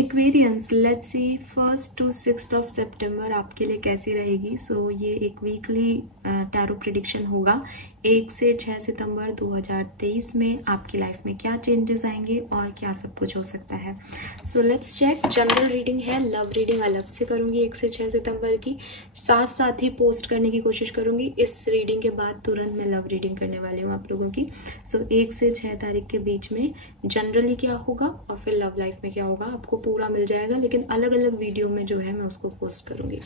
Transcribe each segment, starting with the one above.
Aquarians, let's see 1st to 6th of सितंबर आपके लिए कैसी रहेगी। सो ये एक वीकली टैरो प्रिडिक्शन होगा। 1 से 6 सितंबर 2023 में आपकी लाइफ में क्या चेंजेस आएंगे और क्या सब कुछ हो सकता है। So let's check. General reading है, लव रीडिंग अलग से करूंगी 1 से 6 सितंबर की, साथ साथ ही पोस्ट करने की कोशिश करूंगी। इस रीडिंग के बाद तुरंत मैं लव रीडिंग करने वाली हूँ आप लोगों की। सो 1 से 6 तारीख के बीच में जनरली क्या होगा और फिर लव लाइफ में क्या होगा आपको पूरा मिल जाएगा, लेकिन अलग अलग वीडियो में जो है मैं उसको पोस्ट करूंगी।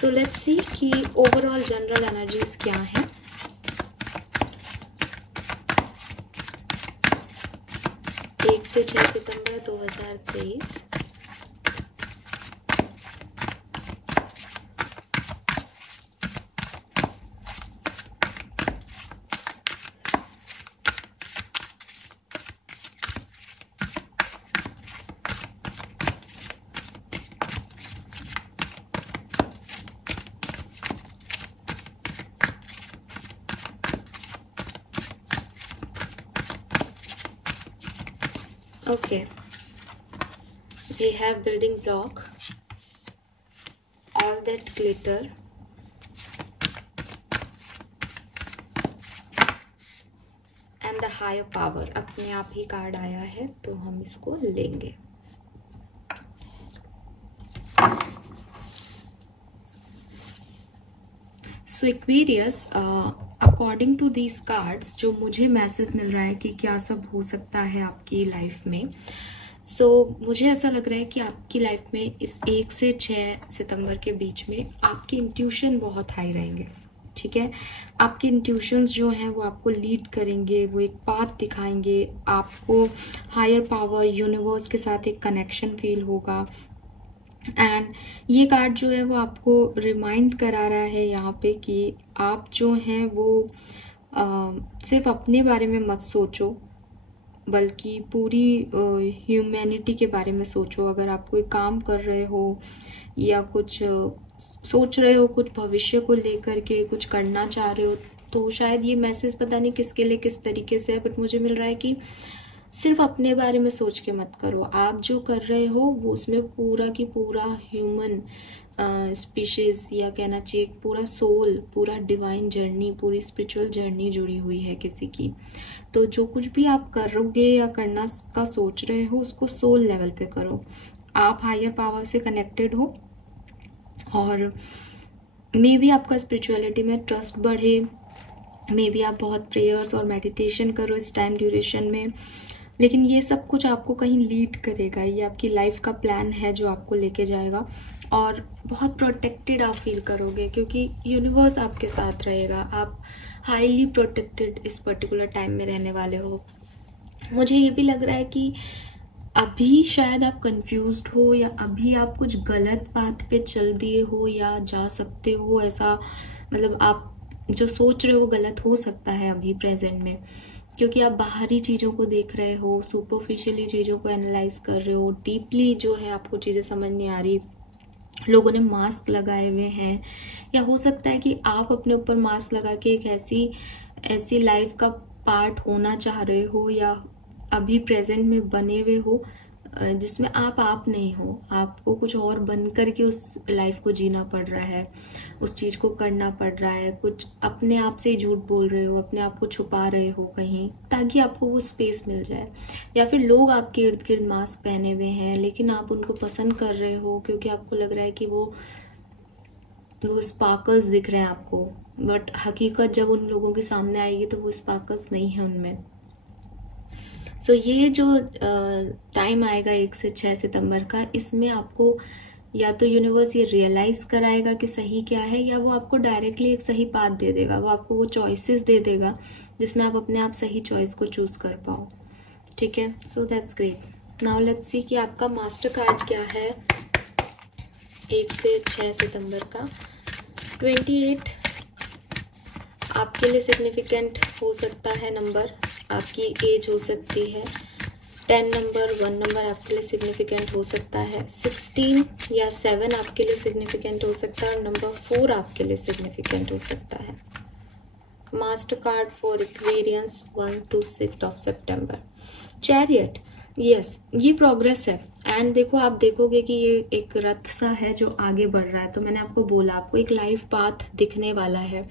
सो लेट्स सी कि ओवरऑल जनरल एनर्जीज क्या है। एक से 6 सितंबर 2023। Okay, we have building block, all that glitter, and the higher power। अपने आप ही कार्ड आया है तो हम इसको लेंगे। So Aquarius, according to these cards जो मुझे मैसेज मिल रहा है कि क्या सब हो सकता है आपकी लाइफ में। सो मुझे ऐसा लग रहा है कि आपकी लाइफ में इस 1 से 6 सितंबर के बीच में आपके इंट्यूशन बहुत हाई रहेंगे। ठीक है, आपके इंट्यूशंस जो हैं वो आपको लीड करेंगे, वो एक पाथ दिखाएंगे आपको। हायर पावर, यूनिवर्स के साथ एक कनेक्शन फील होगा। एंड ये कार्ड जो है वो आपको रिमाइंड करा रहा है यहाँ पे कि आप जो हैं वो सिर्फ अपने बारे में मत सोचो, बल्कि पूरी ह्यूमैनिटी के बारे में सोचो। अगर आप कोई काम कर रहे हो या कुछ सोच रहे हो, कुछ भविष्य को लेकर के कुछ करना चाह रहे हो, तो शायद ये मैसेज पता नहीं किसके लिए किस तरीके से है, बट मुझे मिल रहा है कि सिर्फ अपने बारे में सोच के मत करो। आप जो कर रहे हो वो उसमें पूरा की पूरा ह्यूमन स्पीशीज या कहना चाहिए पूरा सोल, पूरा डिवाइन जर्नी, पूरी स्पिरिचुअल जर्नी जुड़ी हुई है किसी की। तो जो कुछ भी आप करोगे या करना का सोच रहे हो उसको सोल लेवल पे करो। आप हायर पावर से कनेक्टेड हो और मे बी आपका स्पिरिचुअलिटी में ट्रस्ट बढ़े, मे बी आप बहुत प्रेयर्स और मेडिटेशन करो इस टाइम ड्यूरेशन में। लेकिन ये सब कुछ आपको कहीं लीड करेगा, ये आपकी लाइफ का प्लान है जो आपको लेके जाएगा। और बहुत प्रोटेक्टेड आप फील करोगे क्योंकि यूनिवर्स आपके साथ रहेगा। आप हाईली प्रोटेक्टेड इस पर्टिकुलर टाइम में रहने वाले हो। मुझे ये भी लग रहा है कि अभी शायद आप कंफ्यूज्ड हो या अभी आप कुछ गलत बात पे चल दिए हो या जा सकते हो, ऐसा मतलब आप जो सोच रहे हो वो गलत हो सकता है अभी प्रेजेंट में, क्योंकि आप बाहरी चीज़ों को देख रहे हो, सुपरफिशियली चीज़ों को एनालाइज कर रहे हो, डीपली जो है आपको चीज़ें समझ नहीं आ रही। लोगों ने मास्क लगाए हुए हैं, या हो सकता है कि आप अपने ऊपर मास्क लगा के एक ऐसी लाइफ का पार्ट होना चाह रहे हो या अभी प्रेजेंट में बने हुए हो जिसमें आप नहीं हो, आपको कुछ और बन करके उस लाइफ को जीना पड़ रहा है, उस चीज़ को करना पड़ रहा है। कुछ अपने आप से झूठ बोल रहे हो, अपने आप को छुपा रहे हो कहीं ताकि आपको वो स्पेस मिल जाए। या फिर लोग आपके इर्द गिर्द मास्क पहने हुए हैं लेकिन आप उनको पसंद कर रहे हो क्योंकि आपको लग रहा है कि वो स्पार्कल्स दिख रहे हैं आपको, बट हकीकत जब उन लोगों के सामने आएगी तो वो स्पार्कल्स नहीं है उनमें। सो ये जो टाइम आएगा 1 से 6 सितंबर का, इसमें आपको या तो यूनिवर्स ये रियलाइज कराएगा कि सही क्या है, या वो आपको डायरेक्टली एक सही पाथ दे देगा। वो आपको वो चॉइसेस दे देगा जिसमें आप अपने आप सही चॉइस को चूज कर पाओ। ठीक है, so that's great. Now let's see कि आपका मास्टर कार्ड क्या है 1 से 6 सितंबर का। 28 आपके लिए सिग्निफिकेंट हो सकता है नंबर, आपकी एज हो सकती है। 10 नंबर, 1 नंबर आपके लिए सिग्निफिकेंट हो सकता है। 16 या 7 आपके लिए सिग्निफिकेंट हो सकता है और नंबर 4 आपके लिए सिग्निफिकेंट हो सकता है। Master card for Aquarians 1 to 6 of September। Chariot, yes, ये प्रोग्रेस है। एंड देखो, आप देखोगे कि ये एक रथ सा है जो आगे बढ़ रहा है। तो मैंने आपको बोला, आपको एक लाइफ पाथ दिखने वाला है,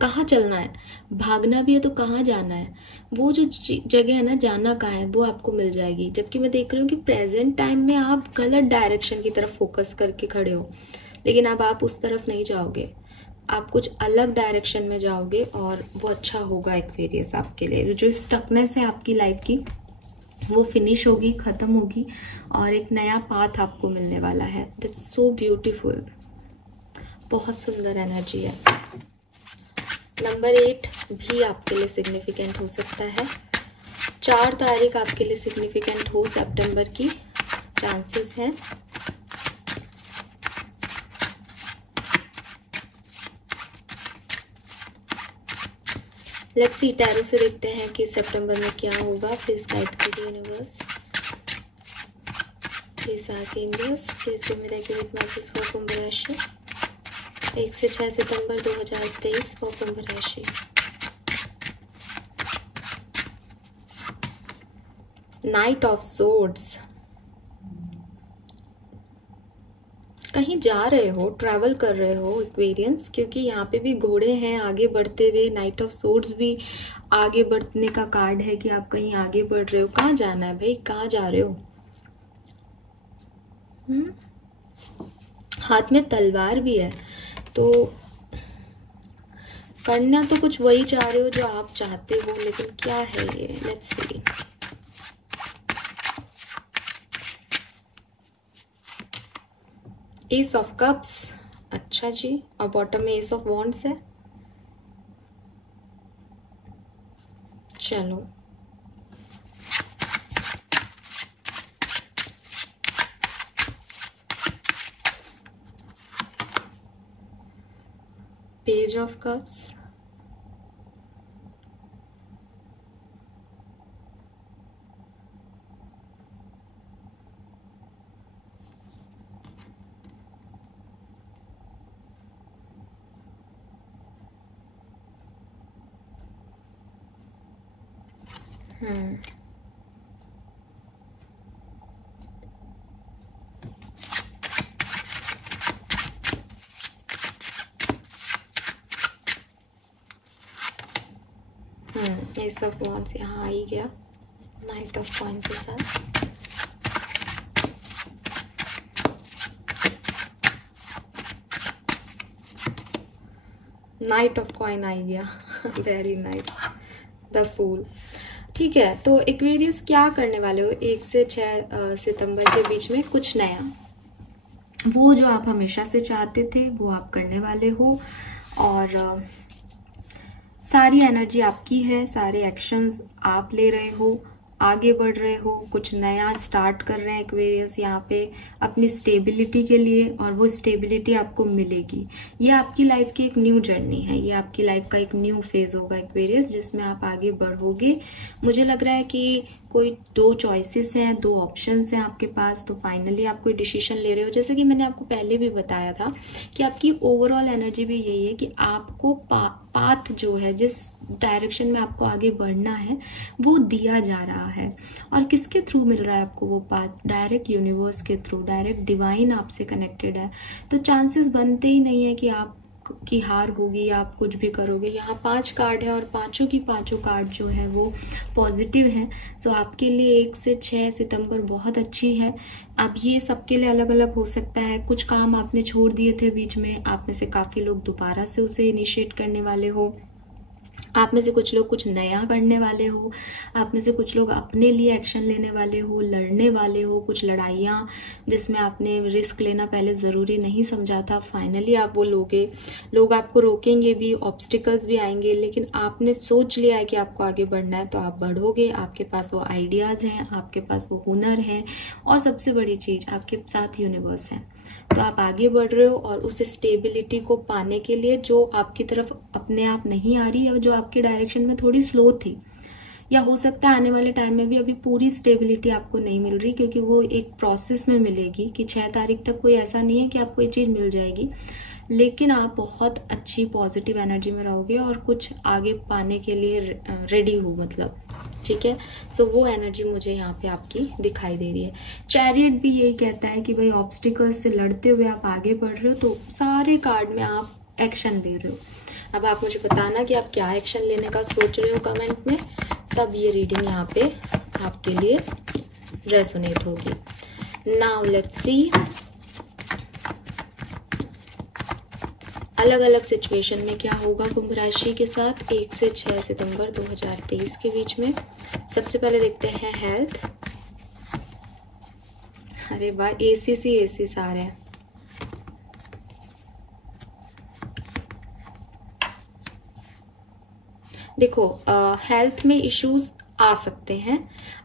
कहाँ चलना है, भागना भी है तो कहाँ जाना है, वो जो जगह है ना, जाना कहाँ है, वो आपको मिल जाएगी। जबकि मैं देख रही हूँ कि प्रेजेंट टाइम में आप गलत डायरेक्शन की तरफ फोकस करके खड़े हो, लेकिन अब आप उस तरफ नहीं जाओगे, आप कुछ अलग डायरेक्शन में जाओगे और वो अच्छा होगा एक्वेरियस आपके लिए। जो स्टकनेस है आपकी लाइफ की, वो फिनिश होगी, खत्म होगी, और एक नया पाथ आपको मिलने वाला है। दैट्स सो ब्यूटीफुल, बहुत सुंदर एनर्जी है। नंबर 8 भी आपके लिए सिग्निफिकेंट हो सकता है। 4 तारीख आपके लिए सिग्निफिकेंट हो सितंबर की चांसेस हैं। लेट्स सी, टैरो से देखते हैं कि सितंबर में क्या होगा। प्लीज गाइड कीजिए universe, please archangels, please give me the accurate message for कुंभ राशि 1 से 6 सितंबर 2023 फॉर कुंभ राशि। नाइट ऑफ सोर्ड्स, कहीं जा रहे हो, ट्रैवल कर रहे हो एक्वेरियंस, क्योंकि यहाँ पे भी घोड़े हैं आगे बढ़ते हुए। नाइट ऑफ सोर्ड्स भी आगे बढ़ने का कार्ड है कि आप कहीं आगे बढ़ रहे हो। कहाँ जाना है भाई, कहाँ जा रहे हो? हाथ में तलवार भी है, तो करना तो कुछ वही चाह रहे हो जो आप चाहते हो, लेकिन क्या है ये, let's see. S of cups, अच्छा जी, और बॉटम में एस ऑफ वॉन्ड्स है। चलो, page of cups, S of wands यहाँ आ ही गया नाइट ऑफ कॉइन के साथ। नाइट ऑफ कॉइन आ गया, वेरी नाइस, द फूल। ठीक है, तो एक्वेरियस क्या करने वाले हो 1 से 6 सितंबर के बीच में? कुछ नया, वो जो आप हमेशा से चाहते थे वो आप करने वाले हो, और सारी एनर्जी आपकी है, सारे एक्शंस आप ले रहे हो, आगे बढ़ रहे हो, कुछ नया स्टार्ट कर रहे हैं एक्वेरियस यहाँ पे अपनी स्टेबिलिटी के लिए, और वो स्टेबिलिटी आपको मिलेगी। ये आपकी लाइफ की एक न्यू जर्नी है, ये आपकी लाइफ का एक न्यू फेज होगा एक्वेरियस, जिसमें आप आगे बढ़ोगे। मुझे लग रहा है कि कोई 2 चॉइसेस हैं, 2 ऑप्शंस हैं आपके पास, तो फाइनली आप कोई डिसीजन ले रहे हो। जैसे कि मैंने आपको पहले भी बताया था कि आपकी ओवरऑल एनर्जी भी यही है कि आपको पाथ जो है, जिस डायरेक्शन में आपको आगे बढ़ना है, वो दिया जा रहा है। और किसके थ्रू मिल रहा है आपको वो पाथ? डायरेक्ट यूनिवर्स के थ्रू, डायरेक्ट डिवाइन आपसे कनेक्टेड है। तो चांसेस बनते ही नहीं है कि आप की हार होगी या आप कुछ भी करोगे। यहाँ 5 कार्ड है और पांचों की पांचों कार्ड जो है वो पॉजिटिव है। सो आपके लिए 1 से 6 सितंबर बहुत अच्छी है। अब ये सबके लिए अलग अलग हो सकता है। कुछ काम आपने छोड़ दिए थे बीच में, आप में से काफ़ी लोग दोबारा से उसे इनिशिएट करने वाले हो, आप में से कुछ लोग कुछ नया करने वाले हो, आप में से कुछ लोग अपने लिए एक्शन लेने वाले हो, लड़ने वाले हो। कुछ लड़ाइयाँ जिसमें आपने रिस्क लेना पहले ज़रूरी नहीं समझा था, फाइनली आप वो लोगे। लोग आपको रोकेंगे भी, ऑब्स्टिकल्स भी आएंगे, लेकिन आपने सोच लिया है कि आपको आगे बढ़ना है तो आप बढ़ोगे। आपके पास वो आइडियाज़ हैं, आपके पास वो हुनर है, और सबसे बड़ी चीज़ आपके साथ यूनिवर्स है। तो आप आगे बढ़ रहे हो, और उस स्टेबिलिटी को पाने के लिए जो आपकी तरफ अपने आप नहीं आ रही है, जो आपकी डायरेक्शन में थोड़ी स्लो थी, या हो सकता है आने वाले टाइम में भी अभी पूरी स्टेबिलिटी आपको नहीं मिल रही, क्योंकि वो एक प्रोसेस में मिलेगी कि 6 तारीख तक कोई ऐसा नहीं है कि आपको ये चीज़ मिल जाएगी। लेकिन आप बहुत अच्छी पॉजिटिव एनर्जी में रहोगे और कुछ आगे पाने के लिए रेडी हो। मतलब ठीक है। सो वो एनर्जी मुझे यहाँ पे आपकी दिखाई दे रही है। चैरियट भी यही कहता है कि भाई ऑब्स्टिकल्स से लड़ते हुए आप आगे बढ़ रहे हो, तो सारे कार्ड में आप एक्शन ले रहे हो। अब आप मुझे बताना कि आप क्या एक्शन लेने का सोच रहे हो कमेंट में, तब ये रीडिंग यहाँ पे आपके लिए रेजोनेट होगी। नाउ लेट्स सी, अलग अलग सिचुएशन में क्या होगा कुंभ राशि के साथ 1 से 6 सितंबर 2023 के बीच में। सबसे पहले देखते हैं हेल्थ। अरे वाह, एसीस आ रहे हैं। देखो, हेल्थ में इश्यूज आ सकते हैं।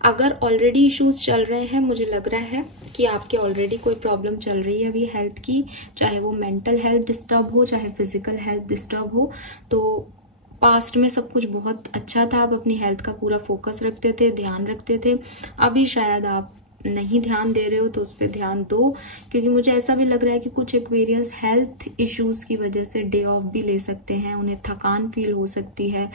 अगर ऑलरेडी इश्यूज चल रहे हैं, मुझे लग रहा है कि आपके ऑलरेडी कोई प्रॉब्लम चल रही है अभी हेल्थ की, चाहे वो मेंटल हेल्थ डिस्टर्ब हो, चाहे फिजिकल हेल्थ डिस्टर्ब हो, तो पास्ट में सब कुछ बहुत अच्छा था, आप अपनी हेल्थ का पूरा फोकस रखते थे, ध्यान रखते थे। अभी शायद आप नहीं ध्यान दे रहे हो, तो उस पर ध्यान दो, क्योंकि मुझे ऐसा भी लग रहा है कि कुछ एक्वेरियंस हेल्थ इश्यूज की वजह से डे ऑफ भी ले सकते हैं, उन्हें थकान फील हो सकती है,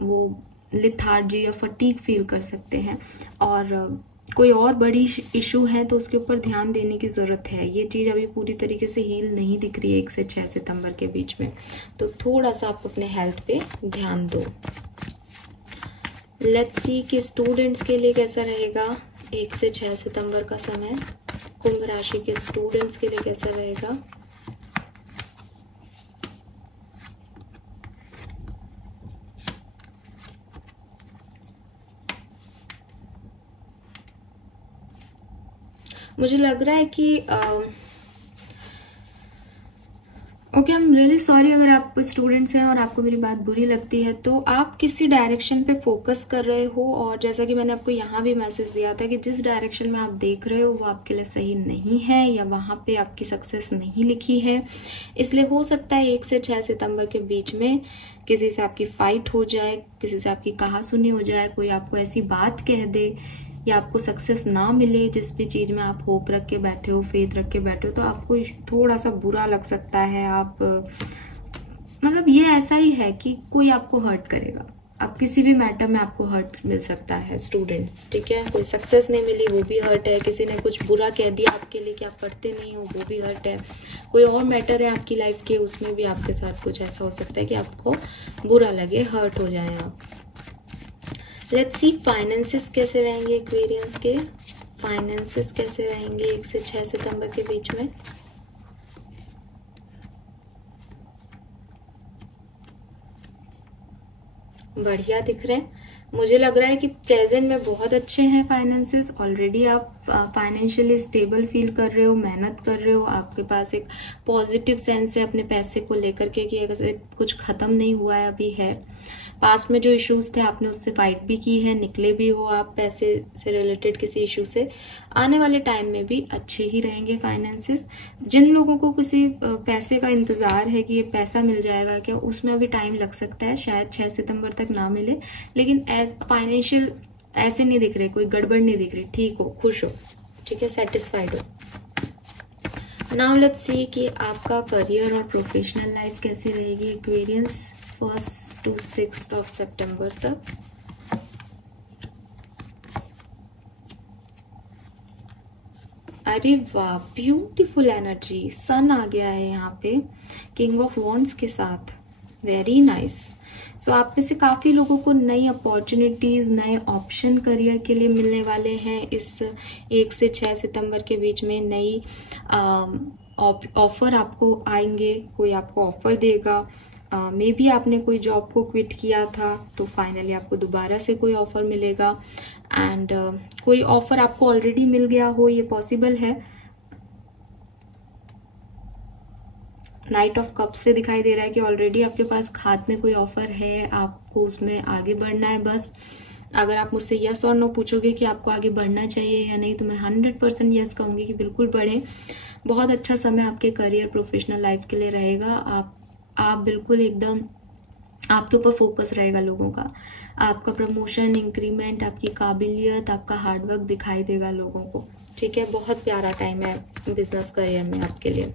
वो लिथार्जी या फटीग फील कर सकते हैं, और कोई और बड़ी इशू है तो उसके ऊपर ध्यान देने की ज़रूरत है। ये चीज़ अभी पूरी तरीके से हील नहीं दिख रही है 1 से 6 सितंबर के बीच में, तो थोड़ा सा आप अपने हेल्थ पे ध्यान दो। लेट्स सी कि स्टूडेंट्स के लिए कैसा रहेगा 1 से 6 सितंबर का समय। कुंभ राशि के स्टूडेंट्स के लिए कैसा रहेगा। मुझे लग रहा है कि okay, I am really sorry अगर आप स्टूडेंट्स हैं और आपको मेरी बात बुरी लगती है, तो आप किसी डायरेक्शन पे फोकस कर रहे हो, और जैसा कि मैंने आपको यहाँ भी मैसेज दिया था कि जिस डायरेक्शन में आप देख रहे हो वो आपके लिए सही नहीं है, या वहाँ पे आपकी सक्सेस नहीं लिखी है। इसलिए हो सकता है 1 से 6 सितंबर के बीच में किसी से आपकी फाइट हो जाए, किसी से आपकी कहासुनी हो जाए, कोई आपको ऐसी बात कह दे, या आपको सक्सेस ना मिले जिस भी चीज में आप होप रख के बैठे हो, फेथ रख के बैठे हो, तो आपको थोड़ा सा बुरा लग सकता है। आप मतलब ये ऐसा ही है कि कोई आपको हर्ट करेगा, अब किसी भी मैटर में आपको हर्ट मिल सकता है स्टूडेंट्स, ठीक है। कोई सक्सेस नहीं मिली वो भी हर्ट है, किसी ने कुछ बुरा कह दिया आपके लिए कि आप पढ़ते नहीं हो वो भी हर्ट है, कोई और मैटर है आपकी लाइफ के उसमें भी आपके साथ कुछ ऐसा हो सकता है कि आपको बुरा लगे, हर्ट हो जाए आप। लेट्स सी फाइनेंसेस कैसे रहेंगे एक्वेरियंस के, फाइनेंसेस कैसे रहेंगे 1 से 6 सितंबर के बीच में। बढ़िया दिख रहे हैं, मुझे लग रहा है कि प्रेजेंट में बहुत अच्छे हैं फाइनेंसेस। ऑलरेडी आप फाइनेंशियली स्टेबल फील कर रहे हो, मेहनत कर रहे हो, आपके पास एक पॉजिटिव सेंस है अपने पैसे को लेकर के कि अगर कुछ खत्म नहीं हुआ है अभी है। पास्ट में जो इश्यूज थे आपने उससे फाइट भी की है, निकले भी हो आप पैसे से रिलेटेड किसी इश्यू से। आने वाले टाइम में भी अच्छे ही रहेंगे फाइनेंसेस। जिन लोगों को किसी पैसे का इंतजार है कि ये पैसा मिल जाएगा क्या, उसमें अभी टाइम लग सकता है, शायद 6 सितंबर तक ना मिले, लेकिन एज फाइनेंशियल ऐसे नहीं दिख रहे, कोई गड़बड़ नहीं दिख रही, ठीक हो, खुश हो, ठीक है, सेटिस्फाइड हो। नाउ लेट्स सी कि आपका करियर और प्रोफेशनल लाइफ कैसी रहेगी एक्वेरियंस 1 to 6 सितंबर तक। अरे वाह, ब्यूटीफुल एनर्जी, सन आ गया है यहाँ पे किंग ऑफ वॉन्ड्स के साथ, वेरी नाइस। सो आप में से काफी लोगों को नई अपॉर्चुनिटीज, नए ऑप्शन करियर के लिए मिलने वाले हैं इस 1 से 6 सितंबर के बीच में। नई ऑफर आपको आएंगे, कोई आपको ऑफर देगा। मे बी आपने कोई जॉब को क्विट किया था तो फाइनली आपको दोबारा से कोई ऑफर मिलेगा, एंड कोई ऑफर आपको ऑलरेडी मिल गया हो, ये पॉसिबल है। नाइट ऑफ कप से दिखाई दे रहा है कि ऑलरेडी आपके पास हाथ में कोई ऑफर है, आपको उसमें आगे बढ़ना है बस। अगर आप मुझसे यस और नो पूछोगे कि आपको आगे बढ़ना चाहिए या नहीं, तो मैं 100% यस कहूंगी कि बिल्कुल बढ़े। बहुत अच्छा समय आपके करियर प्रोफेशनल लाइफ के लिए रहेगा। आप बिल्कुल एकदम, आपके ऊपर फोकस रहेगा लोगों का, आपका प्रमोशन, इंक्रीमेंट, आपकी काबिलियत, आपका हार्डवर्क दिखाई देगा लोगों को, ठीक है। बहुत प्यारा टाइम है बिजनेस करियर में आपके लिए।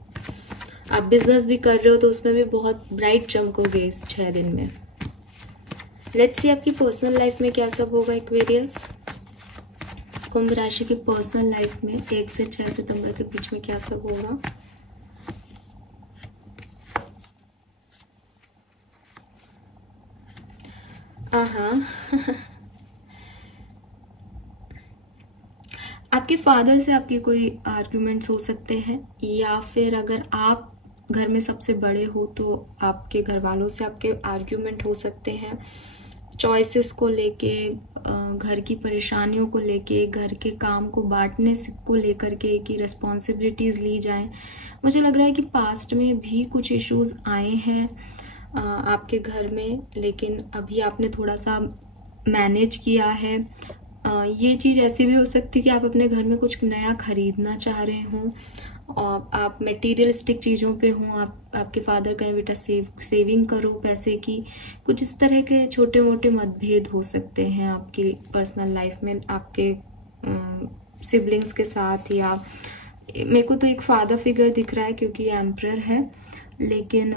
आप बिजनेस भी कर रहे हो तो उसमें भी बहुत ब्राइट चमकोगे इस 6 दिन में। लेट्स सी आपकी पर्सनल लाइफ में क्या सब होगा एक्वेरियस। कुंभ राशि की पर्सनल लाइफ में 1 से 6 सितंबर के बीच में क्या सब होगा। आपके फादर से आपके कोई आर्ग्यूमेंट्स हो सकते हैं, या फिर अगर आप घर में सबसे बड़े हो तो आपके घर वालों से आपके आर्ग्यूमेंट हो सकते हैं, चॉइसेस को लेके, घर की परेशानियों को लेके, घर के काम को बांटने को लेकर के कि रिस्पॉन्सिबिलिटीज़ ली जाएं। मुझे लग रहा है कि पास्ट में भी कुछ इश्यूज आए हैं आपके घर में, लेकिन अभी आपने थोड़ा सा मैनेज किया है। ये चीज़ ऐसी भी हो सकती है कि आप अपने घर में कुछ नया खरीदना चाह रहे हों और आप मटेरियलिस्टिक चीज़ों पे हों, आपके फादर कहें बेटा सेविंग करो पैसे की। कुछ इस तरह के छोटे मोटे मतभेद हो सकते हैं आपकी पर्सनल लाइफ में आपके सिबलिंग्स के साथ, या मेरे को तो एक फादर फिगर दिख रहा है क्योंकि ये एम्परर है, लेकिन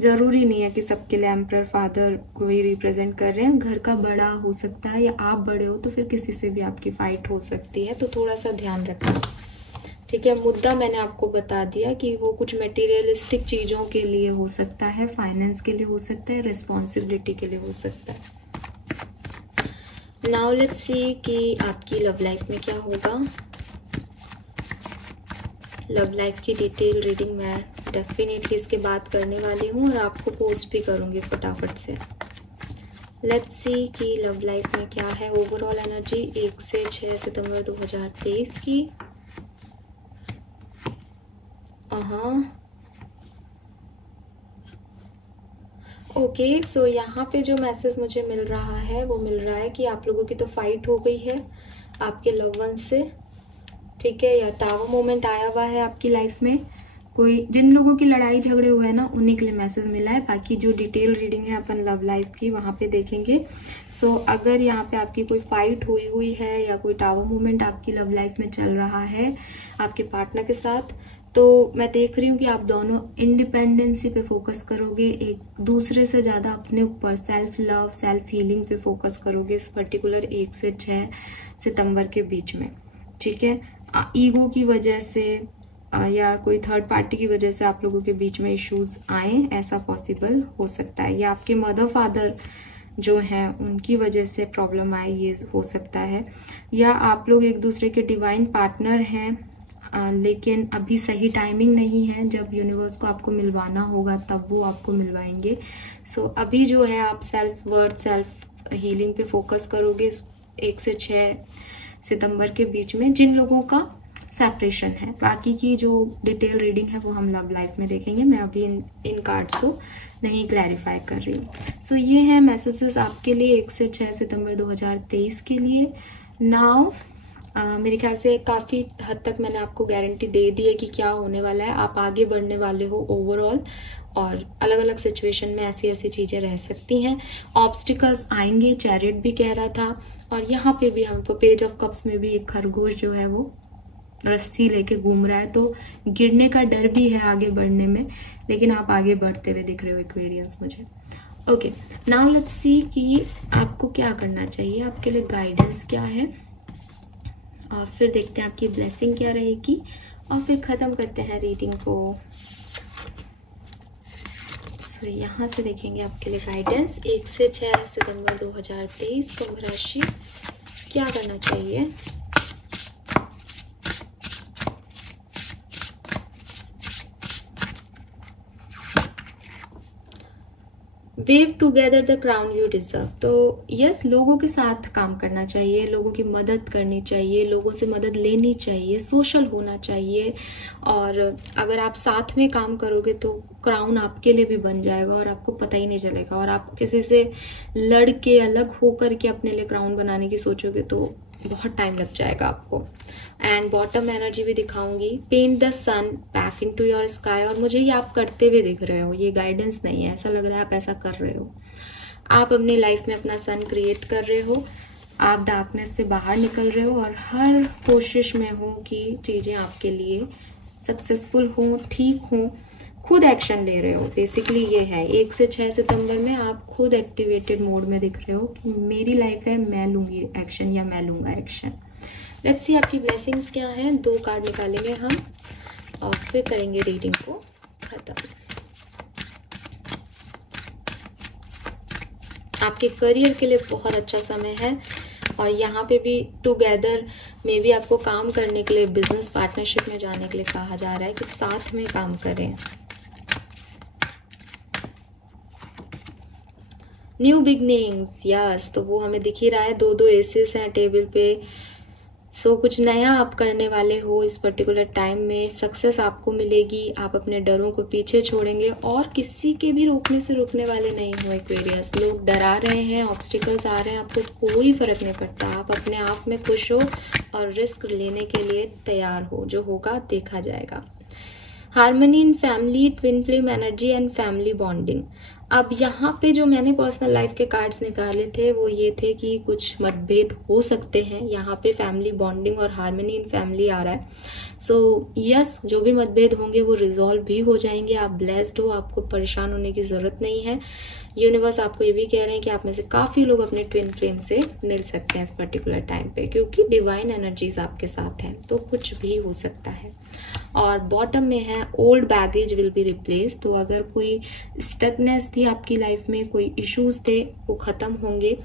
ज़रूरी नहीं है कि सबके लिए एम्परर फादर को ही रिप्रेजेंट कर रहे हैं। घर का बड़ा हो सकता है या आप बड़े हो तो फिर किसी से भी आपकी फाइट हो सकती है, तो थोड़ा सा ध्यान रखना, ठीक है। मुद्दा मैंने आपको बता दिया कि वो कुछ मटेरियलिस्टिक चीज़ों के लिए हो सकता है, फाइनेंस के लिए हो सकता है, रिस्पॉन्सिबिलिटी के लिए हो सकता है। नाउ लेट्स सी कि आपकी लव लाइफ में क्या होगा। लव लाइफ की डिटेल रीडिंग मैं डेफिनेटली इसके बाद करने वाली हूँ और आपको पोस्ट भी करूँगी फटाफट से। लेट्स सी कि लव लाइफ में क्या है ओवरऑल एनर्जी 1 से 6 सितंबर 2023 की। ओके, सो यहाँ पे जो मैसेज मुझे मिल रहा है वो मिल रहा है कि आप लोगों की तो फाइट हो गई है आपके लव वन से, ठीक है, या टावर मोमेंट आया हुआ है आपकी लाइफ में। कोई जिन लोगों की लड़ाई झगड़े हुए हैं ना उन्हीं के लिए मैसेज मिला है। बाकी जो डिटेल रीडिंग है अपन लव लाइफ की वहाँ पे देखेंगे। सो अगर यहाँ पे आपकी कोई फाइट हुई है या कोई टावर मोमेंट आपकी लव लाइफ में चल रहा है आपके पार्टनर के साथ, तो मैं देख रही हूँ कि आप दोनों इंडिपेंडेंसी पे फोकस करोगे, एक दूसरे से ज़्यादा अपने ऊपर सेल्फ लव सेल्फ हीलिंग पे फोकस करोगे इस पर्टिकुलर 1 से 6 सितंबर के बीच में, ठीक है। ईगो की वजह से या कोई थर्ड पार्टी की वजह से आप लोगों के बीच में इश्यूज आए, ऐसा पॉसिबल हो सकता है, या आपके मदर फादर जो हैं उनकी वजह से प्रॉब्लम आए, ये हो सकता है, या आप लोग एक दूसरे के डिवाइन पार्टनर हैं लेकिन अभी सही टाइमिंग नहीं है, जब यूनिवर्स को आपको मिलवाना होगा तब वो आपको मिलवाएंगे। सो अभी जो है आप सेल्फ वर्थ सेल्फ हीलिंग पे फोकस करोगे 1 से 6 सितंबर के बीच में जिन लोगों का सेपरेशन है। बाकी की जो डिटेल रीडिंग है वो हम लव लाइफ में देखेंगे, मैं अभी इन कार्ड्स को नहीं क्लैरिफाई कर रही हूँ। सो ये है मैसेजेस आपके लिए 1 से 6 सितंबर 2023 के लिए। नाउ मेरे ख्याल से काफ़ी हद तक मैंने आपको गारंटी दे दी है कि क्या होने वाला है। आप आगे बढ़ने वाले हो ओवरऑल, और अलग अलग सिचुएशन में ऐसी ऐसी चीज़ें रह सकती हैं, ऑब्स्टिकल्स आएंगे, चैरिट भी कह रहा था। और यहाँ पे भी हमको पेज ऑफ कप्स में भी एक खरगोश जो है वो रस्सी लेके घूम रहा है, तो गिरने का डर भी है आगे बढ़ने में, लेकिन आप आगे बढ़ते हुए दिख रहे हो एक्वेरियंस मुझे। ओके, नाउ लेट्स सी कि आपको क्या करना चाहिए, आपके लिए गाइडेंस क्या है, और फिर देखते हैं आपकी ब्लेसिंग क्या रहेगी, और फिर ख़त्म करते हैं रीडिंग को। सो यहाँ से देखेंगे आपके लिए गाइडेंस 1 से 6 सितंबर 2023 कुंभ राशि क्या करना चाहिए। Wave together the crown you deserve. तो यस, लोगों के साथ काम करना चाहिए, लोगों की मदद करनी चाहिए, लोगों से मदद लेनी चाहिए, सोशल होना चाहिए, और अगर आप साथ में काम करोगे तो क्राउन आपके लिए भी बन जाएगा और आपको पता ही नहीं चलेगा। और आप किसी से लड़ के अलग होकर के अपने लिए क्राउन बनाने की सोचोगे तो बहुत टाइम लग जाएगा आपको। एंड बॉटम एनर्जी भी दिखाऊंगी, paint the sun back into your sky, और मुझे ये आप करते हुए दिख रहे हो, ये गाइडेंस नहीं है, ऐसा लग रहा है आप ऐसा कर रहे हो। आप अपनी लाइफ में अपना सन क्रिएट कर रहे हो, आप डार्कनेस से बाहर निकल रहे हो, और हर कोशिश में हो कि चीज़ें आपके लिए सक्सेसफुल हों, ठीक हों, खुद एक्शन ले रहे हो, बेसिकली ये है। 1 से 6 सितंबर में आप खुद एक्टिवेटेड मोड में दिख रहे हो कि मेरी लाइफ है, मैं लूंगी एक्शन या मैं लूंगा एक्शन। लेट्स सी आपकी ब्लेसिंग्स क्या है। 2 कार्ड निकालेंगे हम और फिर करेंगे रीडिंग को खत्म। आपके करियर के लिए बहुत अच्छा समय है और यहाँ पे भी टुगेदर में भी आपको काम करने के लिए, बिजनेस पार्टनरशिप में जाने के लिए कहा जा रहा है कि साथ में काम करें। न्यू बिगनिंग्स, यस, तो वो हमें दिख ही रहा है। 2 एसेस हैं टेबल पे। सो कुछ नया आप करने वाले हो इस पर्टिकुलर टाइम में। सक्सेस आपको मिलेगी, आप अपने डरों को पीछे छोड़ेंगे और किसी के भी रोकने से रुकने वाले नहीं हो एक्वेरियस। लोग डरा रहे हैं, ऑब्स्टिकल्स आ रहे हैं, आपको कोई फर्क नहीं पड़ता। आप अपने आप में खुश हो और रिस्क लेने के लिए तैयार हो। जो होगा देखा जाएगा। Harmony in family, twin flame energy and family bonding. अब यहाँ पे जो मैंने पर्सनल लाइफ के कार्ड्स निकाले थे वो ये थे कि कुछ मतभेद हो सकते हैं। यहाँ पे फैमिली बॉन्डिंग और हार्मनी इन फैमिली आ रहा है। सो यस, जो भी मतभेद होंगे वो रिजॉल्व भी हो जाएंगे। आप ब्लेस्ड हो, आपको परेशान होने की जरूरत नहीं है। यूनिवर्स आपको ये भी कह रहे हैं कि आप में से काफी लोग अपने ट्विन फ्लेम से मिल सकते हैं इस पर्टिकुलर टाइम पे, क्योंकि डिवाइन एनर्जीज आपके साथ हैं। तो कुछ भी हो सकता है। और बॉटम में है old baggage will be replace. तो अगर कोई स्टकनेस थी आपकी लाइफ में, कोई इश्यूज थे, वो खत्म होंगे,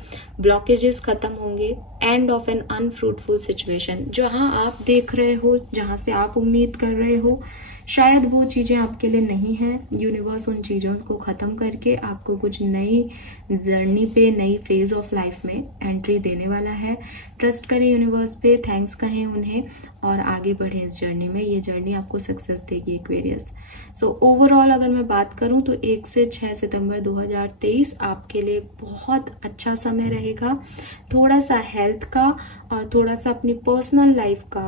ब्लॉकेजेस खत्म होंगे। End of an unfruitful situation, जहां आप देख रहे हो, जहां से आप उम्मीद कर रहे हो, शायद वो चीजें आपके लिए नहीं है। यूनिवर्स उन चीजों को खत्म करके आपको कुछ नई जर्नी पे, नई फेज ऑफ लाइफ में एंट्री देने वाला है। ट्रस्ट करें यूनिवर्स पे, थैंक्स कहें उन्हें और आगे बढ़े इस जर्नी में। ये जर्नी आपको सक्सेस देगी एक्वेरियस। सो ओवरऑल अगर मैं बात करूं तो 1 से 6 सितंबर 2023 आपके लिए बहुत अच्छा समय रहेगा। थोड़ा सा हेल्थ का और थोड़ा सा अपनी पर्सनल लाइफ का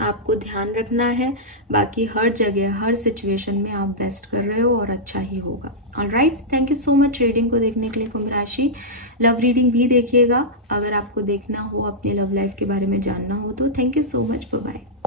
आपको ध्यान रखना है। बाकी हर जगह, हर सिचुएशन में आप बेस्ट कर रहे हो और अच्छा ही होगा। Alright, thank you so much reading को देखने के लिए कुंभ राशि। लव रीडिंग भी देखिएगा अगर आपको देखना हो, अपनी लव लाइफ के बारे में जानना हो तो। Thank you so much, bye bye.